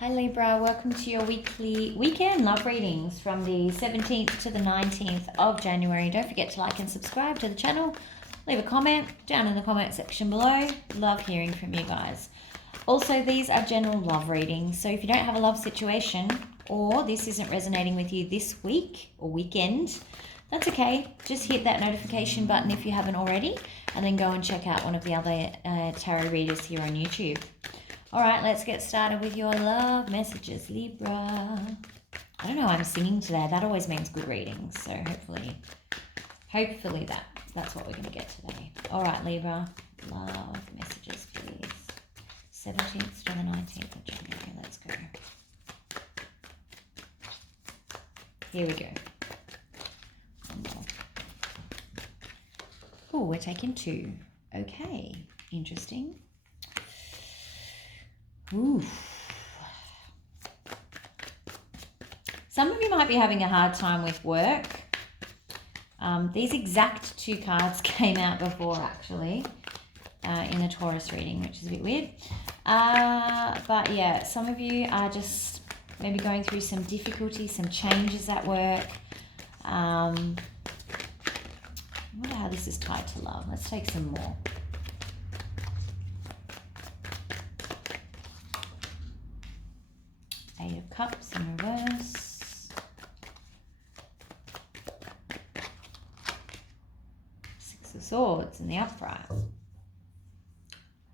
Hi Libra, welcome to your weekend love readings from the 17th to the 19th of January. Don't forget to like and subscribe to the channel. Leave a comment down in the comment section below. Love hearing from you guys. Also, these are general love readings, so if you don't have a love situation or this isn't resonating with you this week or weekend, that's okay. Just hit that notification button if you haven't already, and then go and check out one of the other tarot readers here on YouTube. All right, let's get started with your love messages, Libra. I don't know why I'm singing today. That always means good readings. So hopefully that's what we're going to get today. All right, Libra, love messages, please. 17th to the 19th of January. Let's go. Here we go. One more. Oh, we're taking two. Okay, interesting. Ooh. Some of you might be having a hard time with work. These exact two cards came out before, actually, in the Taurus reading, which is a bit weird. But yeah, some of you are just maybe going through some difficulty, some changes at work. I wonder how this is tied to love. Let's take some more. Eight of Cups in reverse. Six of Swords in the upright.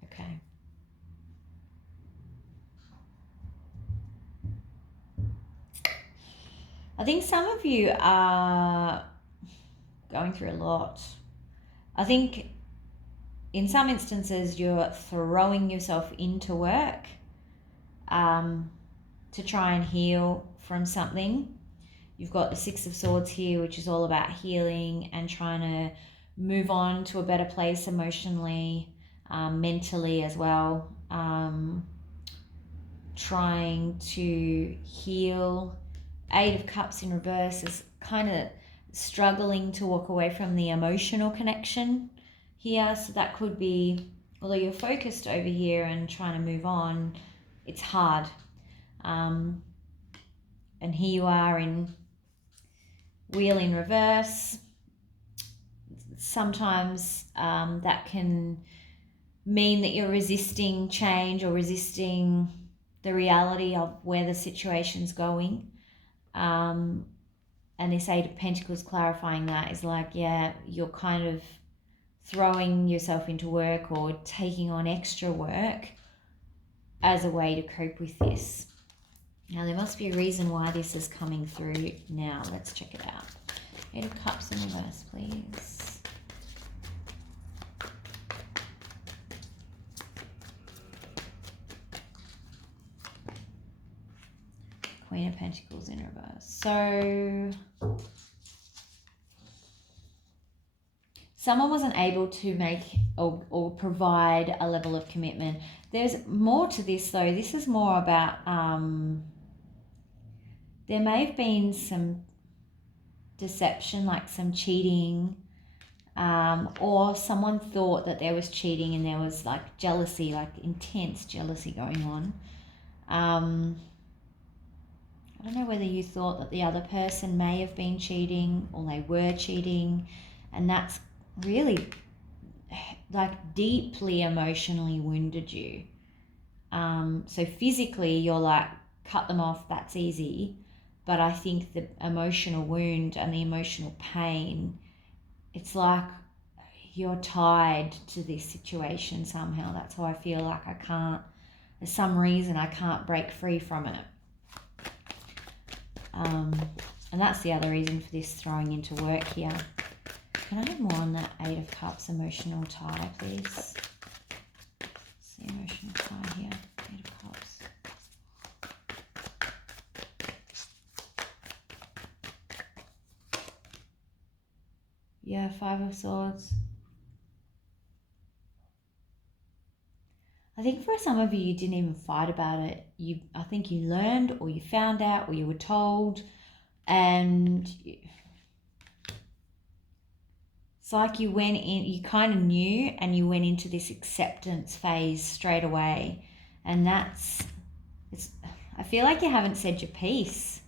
Okay. I think some of you are going through a lot. I think in some instances you're throwing yourself into work to try and heal from something. You've got the Six of Swords here, which is all about healing and trying to move on to a better place emotionally, mentally as well. Trying to heal. Eight of Cups in reverse is kind of struggling to walk away from the emotional connection here. So that could be, although you're focused over here and trying to move on, it's hard. And here you are in Wheel in reverse. Sometimes that can mean that you're resisting change or resisting the reality of where the situation's going. And this Eight of Pentacles clarifying that is like, yeah, you're kind of throwing yourself into work or taking on extra work as a way to cope with this. Now, there must be a reason why this is coming through now. Let's check it out. Eight of Cups in reverse, please. Queen of Pentacles in reverse. So someone wasn't able to make or provide a level of commitment. There's more to this though. This is more about there may have been some deception, like some cheating, or someone thought that there was cheating and there was like jealousy, like intense jealousy going on. I don't know whether you thought that the other person may have been cheating or they were cheating, and that's really like deeply emotionally wounded you. So physically you're like, cut them off, that's easy. But I think the emotional wound and the emotional pain, it's like you're tied to this situation somehow. That's how I feel, like there's some reason I can't break free from it. And that's the other reason for this throwing into work here. Can I have more on that Eight of Cups emotional tie, please? It's the emotional tie here, Eight of Cups. Yeah, Five of Swords. I think for some of you, you didn't even fight about it. I think you learned, or you found out, or you were told, and it's like you went in, you kind of knew, and you went into this acceptance phase straight away. And I feel like you haven't said your piece.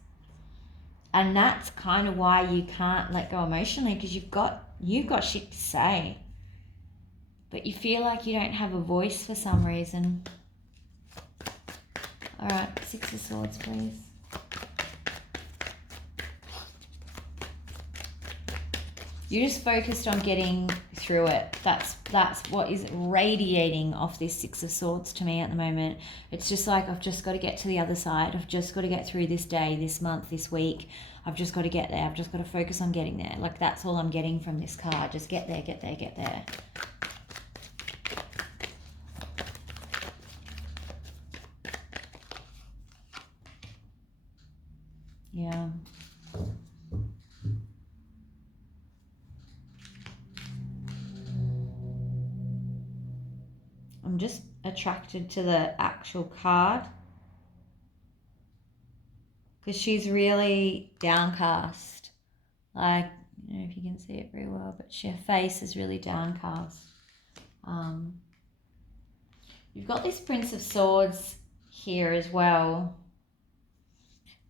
And that's kind of why you can't let go emotionally, because you've got shit to say. But you feel like you don't have a voice for some reason. All right, Six of Swords, please. You're just focused on getting through it. That's what is radiating off this Six of Swords to me at the moment. It's just like, I've just got to get to the other side. I've just got to get through this day, this month, this week. I've just got to get there. I've just got to focus on getting there. Like, that's all I'm getting from this card. Just get there, get there, get there. Yeah. I'm just attracted to the actual card because she's really downcast. Like, I don't know if you can see it very well, but her face is really downcast. You've got this Prince of Swords here as well.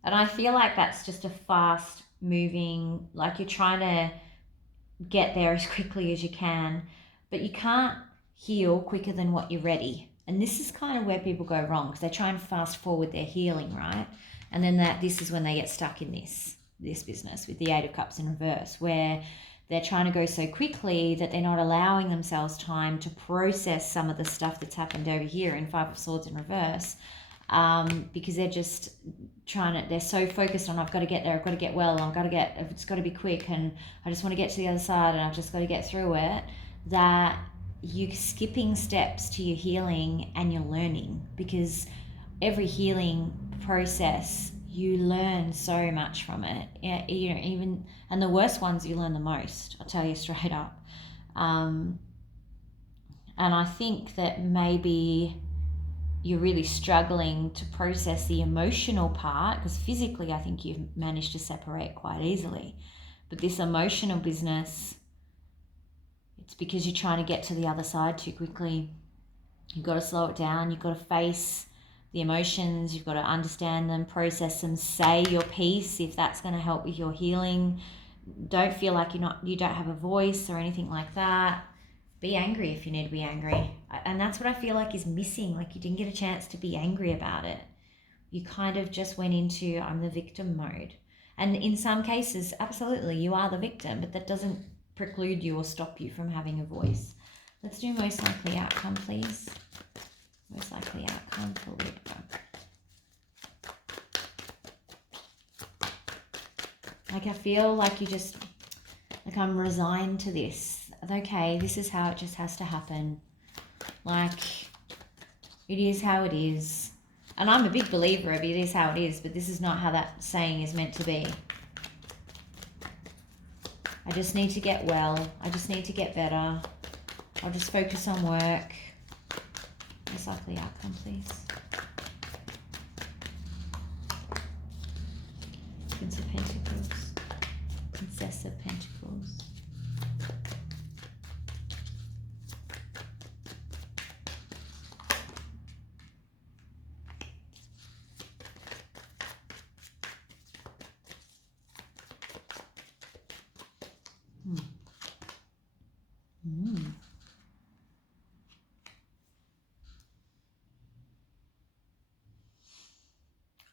And I feel like that's just a fast moving, like you're trying to get there as quickly as you can, but you can't heal quicker than what you're ready. And this is kind of where people go wrong, because they try and fast forward their healing, right? And then this is when they get stuck in this business with the Eight of Cups in reverse, where they're trying to go so quickly that they're not allowing themselves time to process some of the stuff that's happened over here in Five of Swords in reverse, because they're just they're so focused on, I've got to get there, I've got to get well, it's got to be quick, and I just want to get to the other side, and I've just got to get through it, that you're skipping steps to your healing and you're learning, because every healing process you learn so much from it. You know, even, and the worst ones you learn the most, I'll tell you straight up. And I think that maybe you're really struggling to process the emotional part, because physically I think you've managed to separate quite easily, but this emotional business, it's because you're trying to get to the other side too quickly. You've got to slow it down. You've got to face the emotions. You've got to understand them, process them, say your piece if that's going to help with your healing. Don't feel like you don't have a voice or anything like that. Be angry if you need to be angry. And that's what I feel like is missing. Like, you didn't get a chance to be angry about it. You kind of just went into, I'm the victim mode. And in some cases, absolutely, you are the victim, but that doesn't preclude you or stop you from having a voice. Let's do most likely outcome, please. Most likely outcome for Libra. Like, I feel like you just, like, I'm resigned to this. Okay, this is how it just has to happen. Like, it is how it is. And I'm a big believer of it is how it is, but this is not how that saying is meant to be. I just need to get well. I just need to get better. I'll just focus on work. Most likely outcome, please. Prince of Pentacles. Princess of Pentacles.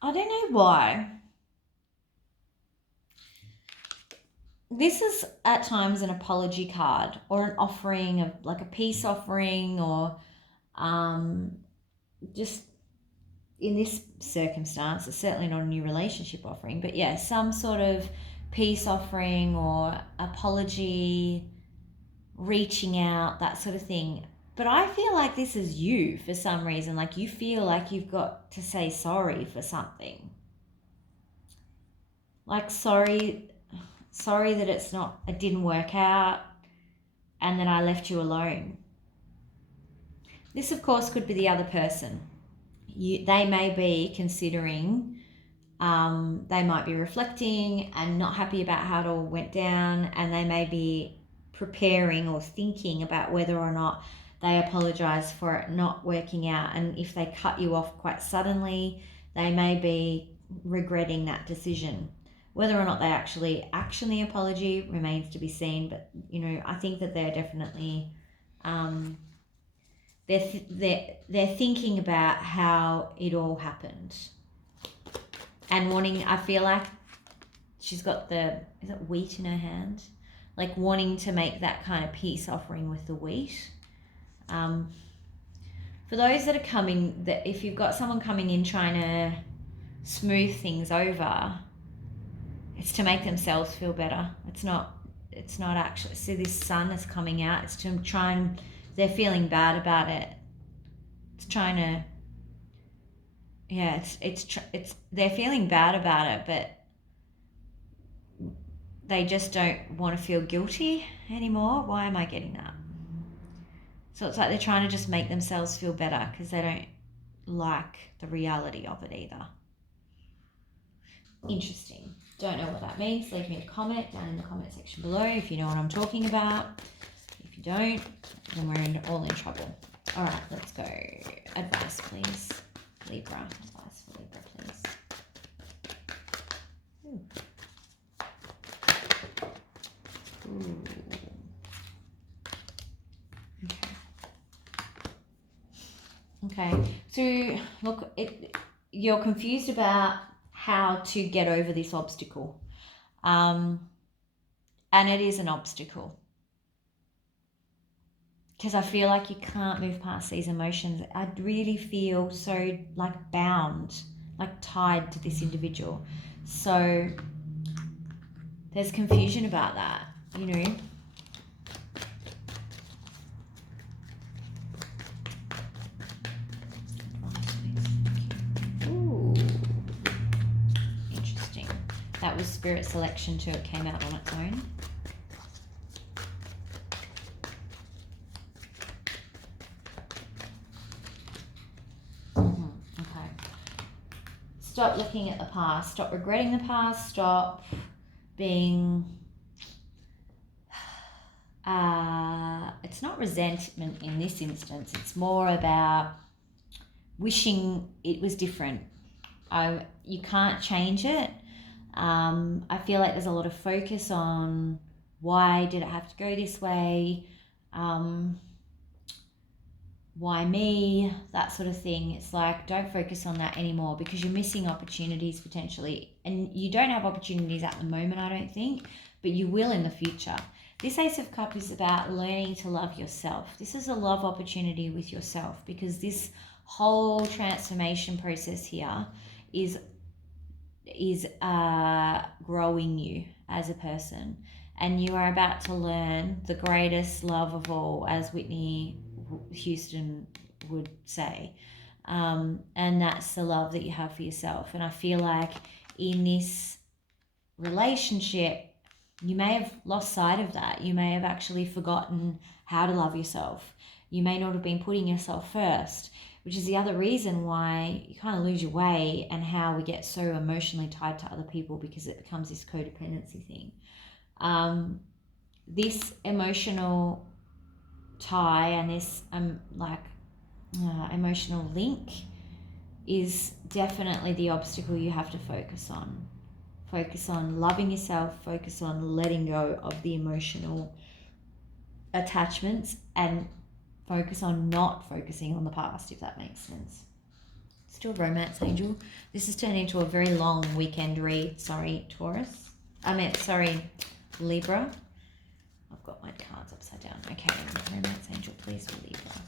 I don't know why. This is at times an apology card or an offering of, like, a peace offering, or just in this circumstance, it's certainly not a new relationship offering, but yeah, some sort of peace offering or apology, reaching out, that sort of thing. But I feel like this is you for some reason. Like, you feel like you've got to say sorry for something. Like, sorry that it didn't work out and that I left you alone. This, of course, could be the other person. They may be considering, they might be reflecting and not happy about how it all went down, and they may be preparing or thinking about whether or not they apologize for it not working out. And if they cut you off quite suddenly, they may be regretting that decision. Whether or not they actually action the apology remains to be seen, but you know, I think that they're definitely they're thinking about how it all happened and wanting. I feel like she's got is it wheat in her hand, like wanting to make that kind of peace offering with the wheat. For those that are coming, that if you've got someone coming in trying to smooth things over, it's to make themselves feel better. It's not actually, see this sun is coming out, it's to try and, they're feeling bad about it. It's trying to, yeah, it's they're feeling bad about it, but they just don't want to feel guilty anymore. Why am I getting that? So it's like they're trying to just make themselves feel better because they don't like the reality of it either. Interesting. Don't know what that means. Leave me a comment down in the comment section below if you know what I'm talking about. If you don't, then we're all in trouble. All right, let's go. Advice, please. Libra. Advice for Libra, please. Ooh. Okay. So look, you're confused about how to get over this obstacle, and it is an obstacle because I feel like you can't move past these emotions. I really feel so like bound, like tied to this individual. So there's confusion about that, you know. Ooh, interesting. That was spirit selection too. It came out on its own. Okay. Stop looking at the past. Stop regretting the past. Stop being... it's not resentment in this instance. It's more about wishing it was different. You can't change it. I feel like there's a lot of focus on why did it have to go this way? Why me? That sort of thing. It's like, don't focus on that anymore because you're missing opportunities potentially. And you don't have opportunities at the moment, I don't think, but you will in the future. This Ace of Cups is about learning to love yourself. This is a love opportunity with yourself because this whole transformation process here is growing you as a person, and you are about to learn the greatest love of all, as Whitney Houston would say, and that's the love that you have for yourself. And I feel like in this relationship you may have lost sight of that. You may have actually forgotten how to love yourself. You may not have been putting yourself first, which is the other reason why you kind of lose your way and how we get so emotionally tied to other people, because it becomes this codependency thing. This emotional tie and this emotional link is definitely the obstacle you have to focus on. Focus on loving yourself, focus on letting go of the emotional attachments, and focus on not focusing on the past, if that makes sense. Still romance angel. This has turned into a very long weekend read. Sorry, Taurus. Libra. I've got my cards upside down. Okay, romance angel, please, for Libra.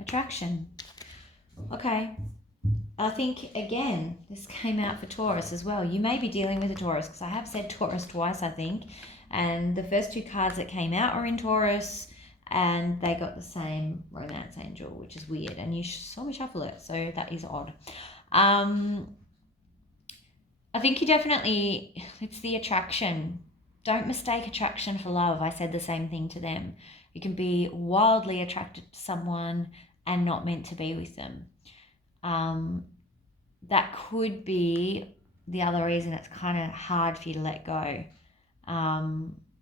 Attraction. Okay. I think, again, this came out for Taurus as well. You may be dealing with a Taurus, because I have said Taurus twice, I think. And the first two cards that came out are in Taurus, and they got the same romance angel, which is weird. And you saw me shuffle it, so that is odd. I think you definitely, it's the attraction. Don't mistake attraction for love. I said the same thing to them. You can be wildly attracted to someone and not meant to be with them. That could be the other reason it's kind of hard for you to let go.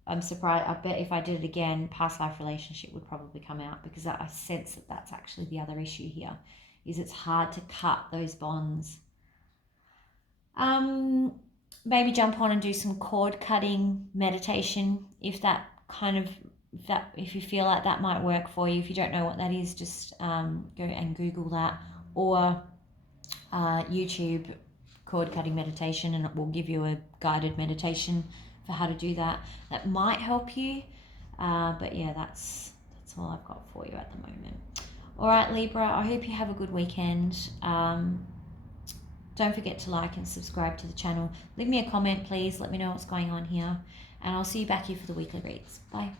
I'm surprised. I bet if I did it again, past life relationship would probably come out, because I sense that that's actually the other issue here, is it's hard to cut those bonds. Maybe jump on and do some cord cutting meditation if that kind of, if you feel like that might work for you. If you don't know what that is, just go and Google that, or YouTube cord cutting meditation, and it will give you a guided meditation for how to do that. That might help you. But yeah, that's all I've got for you at the moment. All right, Libra, I hope you have a good weekend. Don't forget to like and subscribe to the channel. Leave me a comment, please. Let me know what's going on here. And I'll see you back here for the weekly reads. Bye.